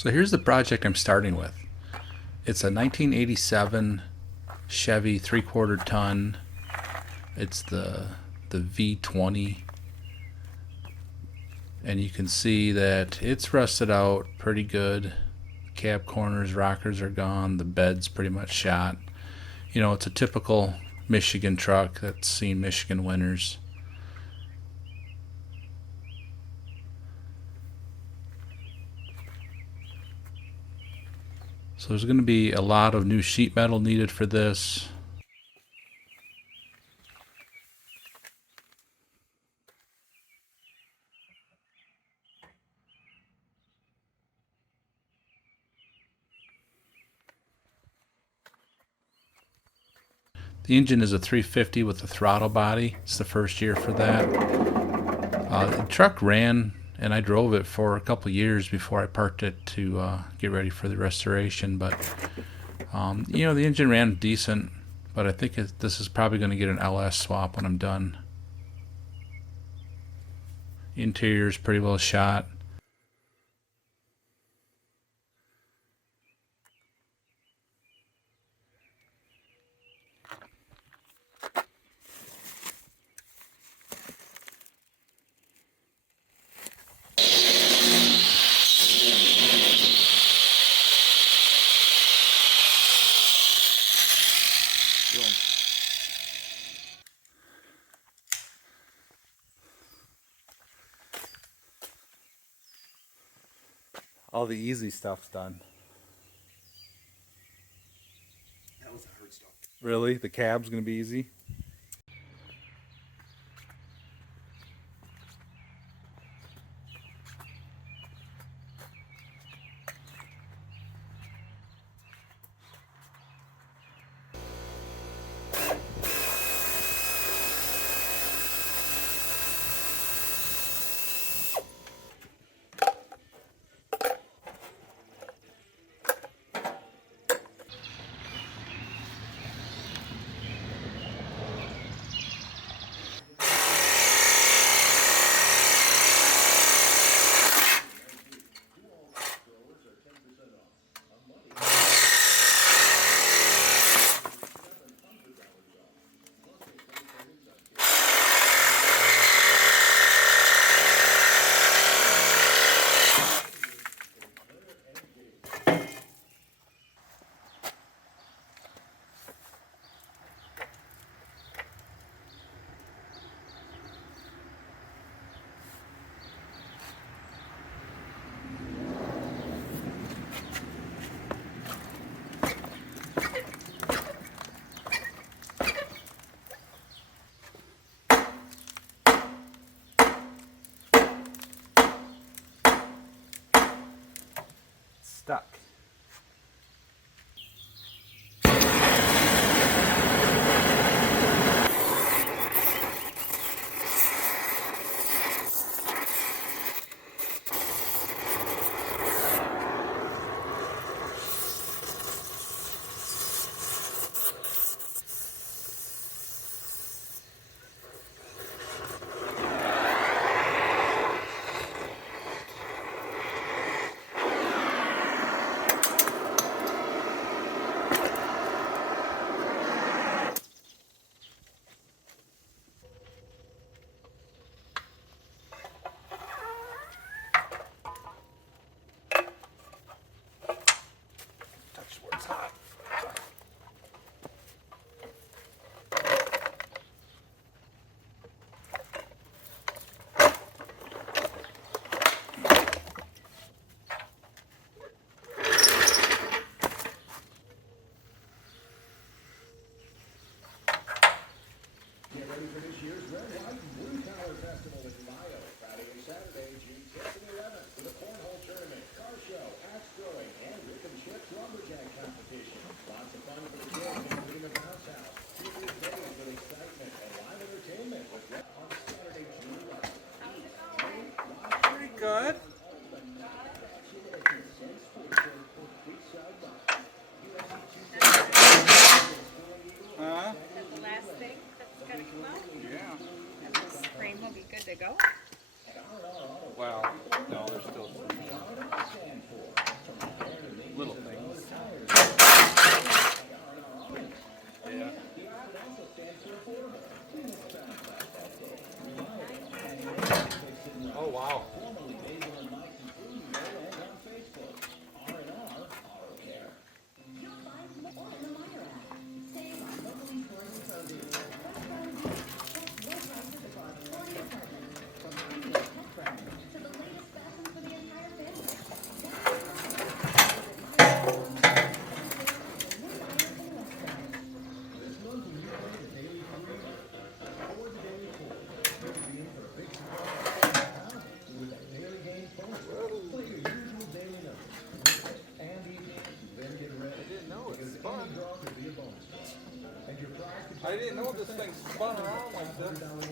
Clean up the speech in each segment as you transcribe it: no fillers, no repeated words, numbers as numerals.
So here's the project I'm starting with. It's a 1987 Chevy 3/4 ton. It's the V20, and you can see that it's rusted out pretty good. Cab corners, rockers are gone. The bed's pretty much shot. You know, it's a typical Michigan truck that's seen Michigan winters. So there's going to be a lot of new sheet metal needed for this. The engine is a 350 with a throttle body. It's the first year for that. The truck ran, and I drove it for a couple years before I parked it to get ready for the restoration. But you know, the engine ran decent, but I think this is probably going to get an LS swap when I'm done. Interior is pretty well shot. All the easy stuff's done. That was the hard stuff. Really? The cab's going to be easy? Stuck. I didn't know this thing spun around like this.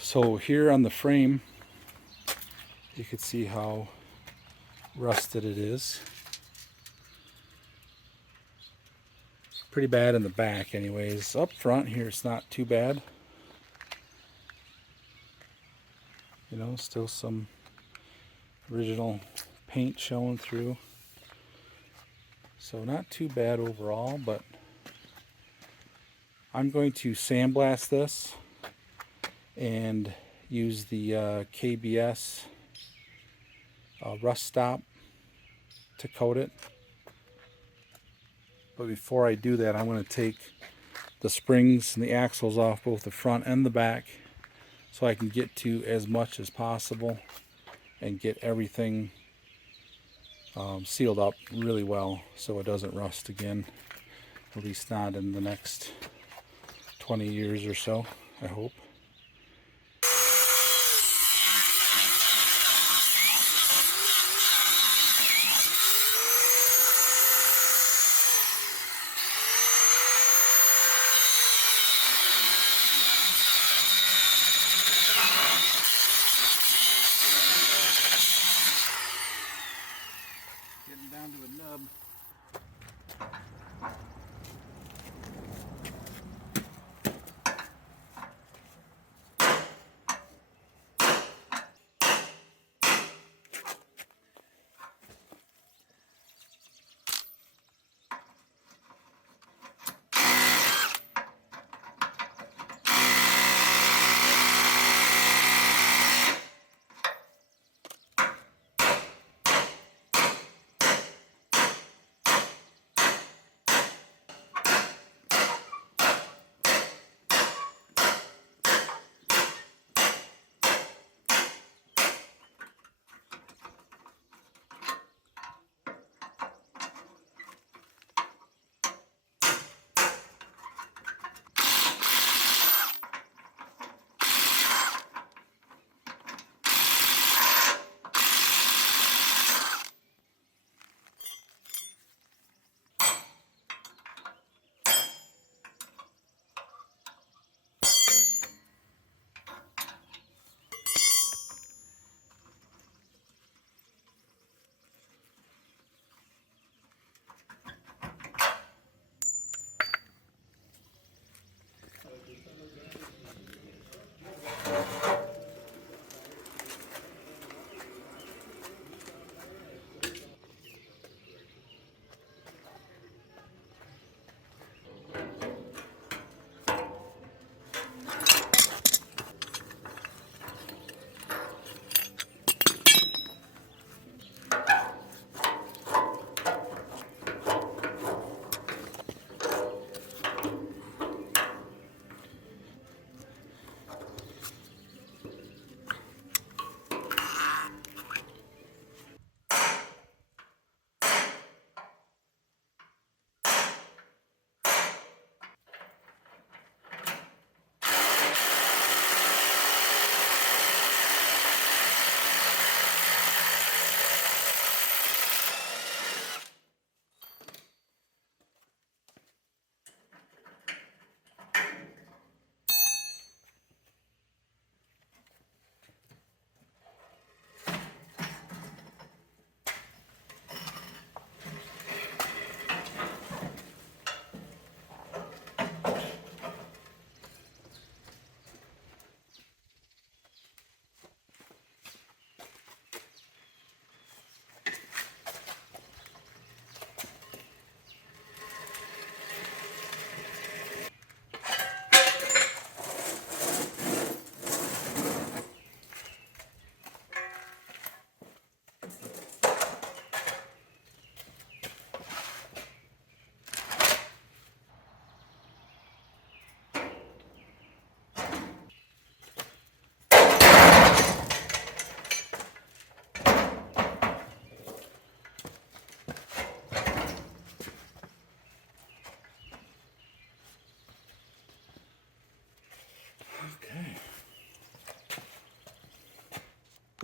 So here on the frame, you can see how rusted it is. Pretty bad in the back anyways. Up front here it's not too bad. You know, still some original paint showing through. So not too bad overall, but I'm going to sandblast this and use the KBS rust stop to coat it. But before I do that, I'm going to take the springs and the axles off both the front and the back so I can get to as much as possible and get everything sealed up really well so it doesn't rust again, at least not in the next 20 years or so, I hope. Getting down to a nub.